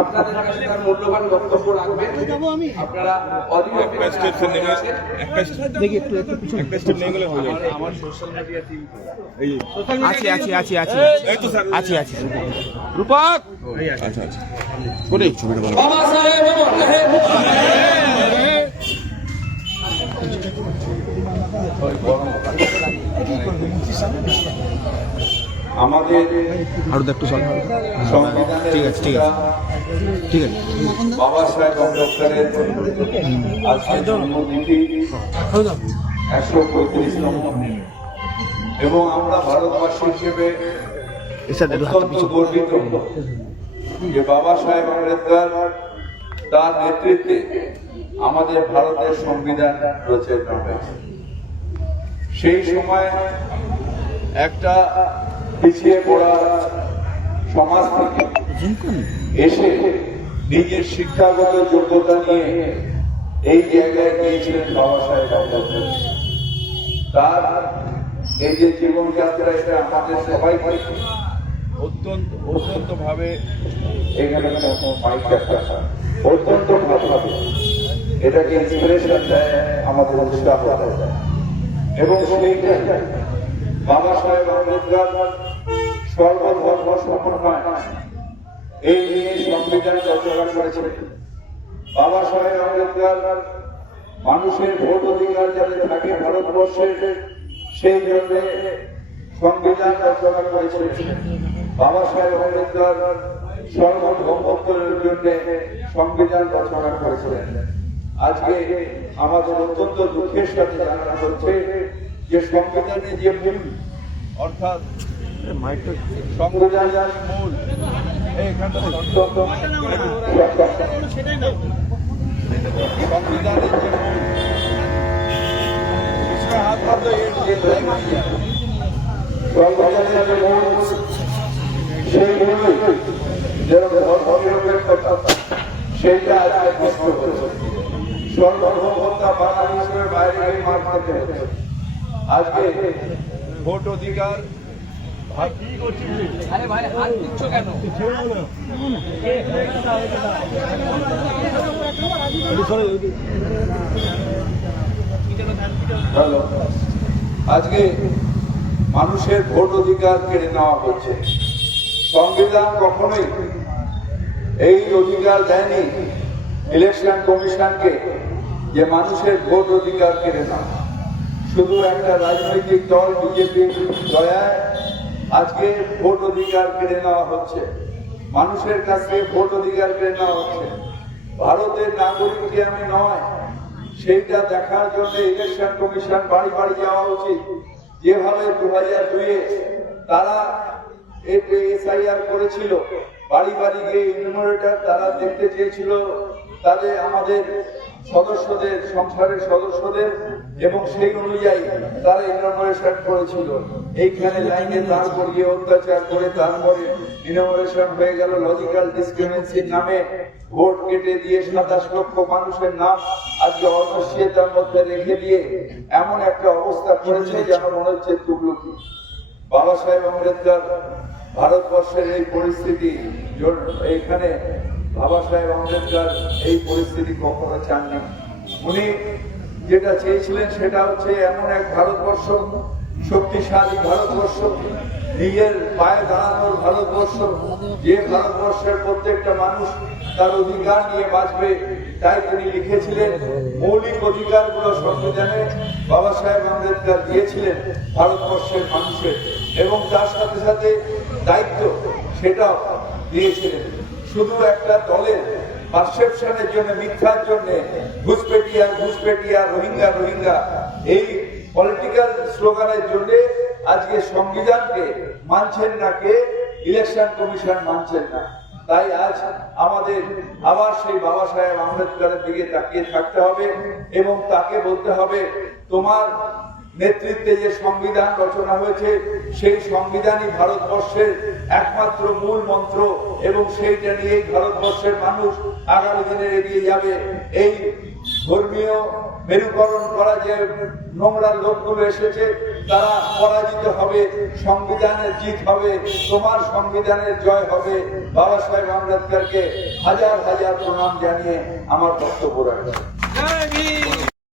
আপনাদের কাছে তার মূল্যবান বক্তব্য রাখবেন। আপনারা অডিও দেখি একটু একটা স্টেপ নিয়ে গেলে হবে। আমার সোশ্যাল মিডিয়া টিম আছে রূপক আচ্ছা করে ছবিটা ভালো আমাদের আরো একটু ঠিক আছে বাবা সাহেব আম্বেদকরের আজকে জন্মতিথি 135তম এবং আমরা ভারতবাসী হিসেবে অত্যন্ত গর্বিত যে বাবা সাহেব আম্বেদকর তার নেতৃত্বে আমাদের ভারতের সংবিধান রচনা হয়েছে। সেই সময় একটা পিছিয়ে পড়া সমাজ থেকে এসে নিজের শিক্ষাগত যোগ্যতা নিয়ে এই জায়গায় গিয়েছিলেন বাবা সাহেব আম্বেদকর। তার এই যে জীবনযাত্রা এটা আমাদের সবাই অত্যন্ত ভাবে এখানে অত্যন্ত ভাবে এটাকে ইন্সপিরেশন দেয়, আমাদের উৎসাহ দেয় এবং সেইটা বাবা সাহেব আম্বেদকর সর্বধর্ম সমন্বয় এই নিয়ে সংবিধান রচনা করেছিলেন। বাবা সাহেব আম্বেদকর মানুষের ভোট অধিকার যাতে থাকে ভারতবর্ষে সেই জন্য সংবিধান রচনা করেছিলেন। বাবা সাহেব আম্বেদকর সর্বভৌমত্বের জন্য সংবিধান রচনা করেছিলেন। আজকে আমাদের অত্যন্ত দুঃখের সাথে জানানো হচ্ছে যে সংবিধানের যে মূল অর্থাৎ সংবিধানের মূল সংবিধানের যে মূল সেই সেইটা আজকে নষ্ট হচ্ছে। সর্বভৌমত্তা বাঙালি হিসেবে বাইরে মার খেতে হচ্ছে। আজকে ভোট অধিকার আজকে মানুষের ভোট অধিকার কেড়ে নেওয়া হচ্ছে। সংবিধান কখনোই এই অধিকার দেয়নি ইলেকশন কমিশনকে যে মানুষের ভোট অধিকার কেড়ে নেওয়া। শুধু একটা রাজনৈতিক দল বিজেপির দয়ায় আজকে ভোট অধিকার কেড়ে নেওয়া হচ্ছে, মানুষের কাছ থেকে ভোট অধিকার কেড়ে নেওয়া হচ্ছে। ভারতের নাগরিক যে আমি নয় সেইটা দেখার জন্য ইলেকশন কমিশন বাড়ি বাড়ি যাওয়া উচিত। যেভাবে 2002-এ তারা এসআইআর করেছিল, বাড়ি বাড়ি গিয়ে ইনুমারেটর তারা দেখতে চেয়েছিল তাদের আমাদের সদস্যদের সংসারের সদস্যদের এবং সেই অনুযায়ী তারা ইনমোরেশন করেছিল। এইখানে লাইনে দাঁড় করিয়ে অত্যাচার করে তারপরে ইনমোরেশন হয়ে গেল লজিক্যাল ডিসক্রিমিনেন্সির নামে। ভোট কেটে দিয়ে 27 লক্ষ মানুষের নাম আজকে অনিশ্চয়তার মধ্যে রেখে দিয়ে এমন একটা অবস্থা করেছে যেন মনে হচ্ছে তুগলকি। বাবা সাহেব আম্বেদকর ভারতবর্ষের এই পরিস্থিতি এখানে বাবা সাহেব আম্বেদকর এই পরিস্থিতি কখনো চাননি। উনি যেটা চেয়েছিলেন সেটা হচ্ছে এমন এক ভারতবর্ষ, শক্তিশালী ভারতবর্ষ, নিজের পায়ে দাঁড়ানোর ভারতবর্ষ, যে ভারতবর্ষের প্রত্যেকটা মানুষ তার অধিকার নিয়ে বাঁচবে। তাই তিনি লিখেছিলেন মৌলিক অধিকারগুলো সংবিধানে বাবা সাহেব আম্বেদকর দিয়েছিলেন ভারতবর্ষের মানুষের, এবং তার সাথে সাথে দায়িত্ব সেটাও দিয়েছিলেন। শুধু একটা দলের পারসেপশনের জন্য, মিথ্যার জন্য ঘুষপেটিয়া রোহিঙ্গা এই পলিটিক্যাল স্লোগানের জন্য আজকে সংবিধানকে মানছেন না কে? ইলেকশন কমিশন মানছেন না। তাই আজ আমাদের আবার সেই বাবা সাহেব আম্বেদকরের দিকে তাকিয়ে থাকতে হবে এবং তাকে বলতে হবে তোমার নেতৃত্বে যে সংবিধান রচনা হয়েছে সেই সংবিধানই ভারতবর্ষের একমাত্র মূল মন্ত্র এবং সেইটা নিয়েই ভারতবর্ষের মানুষ আগামী দিনে এগিয়ে যাবে। এই ধর্মীয় মেরুকরণ করা যে নোংরা লোকগুলো এসেছে তারা পরাজিত হবে, সংবিধানের জিত হবে, তোমার সংবিধানের জয় হবে। বাবা সাহেব আম্বেদকরকে হাজার হাজার প্রণাম জানিয়ে আমার বক্তব্য রাখছি।